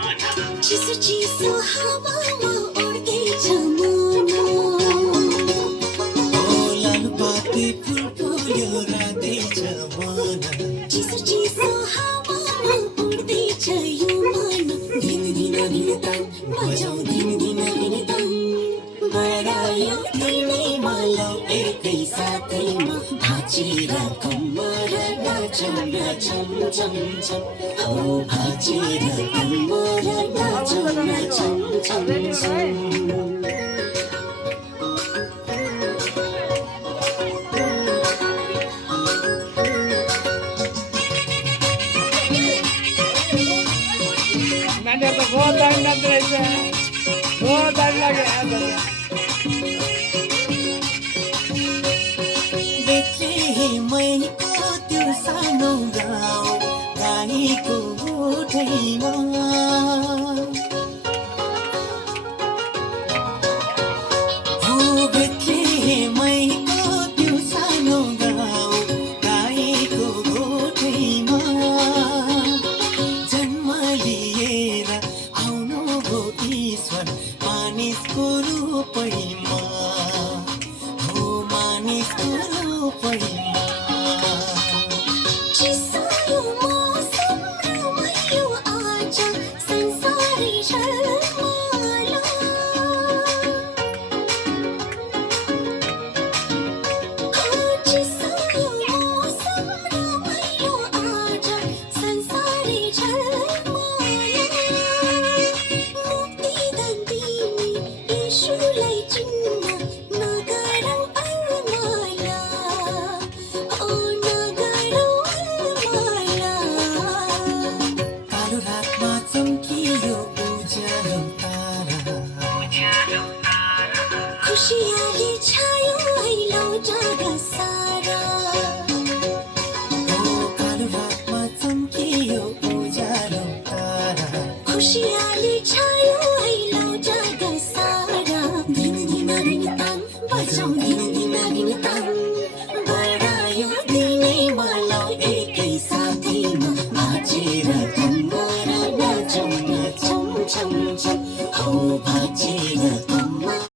चिसो चिसो हावामा उड्दैछ मन लालुपाते फुल फुल्यो रातैछ मन चिसो चिसो हावामा उड्दैछ यो मन दिन दिन निरतन बजाऊ दिन दिन निरतन बढायो तिनै मलाई एकै साथैमा भाँचिएर कम्मर नाचौँ नाचौँ चम चम हो भाँचिएर कम्मर नाचौँ नाचौँ चम चम नानीहरू त बहुत दामी नाच्दो रहेछ बहुत दामी लाग्यो आज बेथलेहेमैको त्यो सानो गाउँ गाईको गोठैमा हो बेथलेहेमैको त्यो सानो गाउँ गाईको गोठैमा जन्म लिएर आउनुभयो ईश्वर मानिसको रूपैमा हो मानिसको रूपैमा चिसो यो मौसम रमाइलो आज संसारै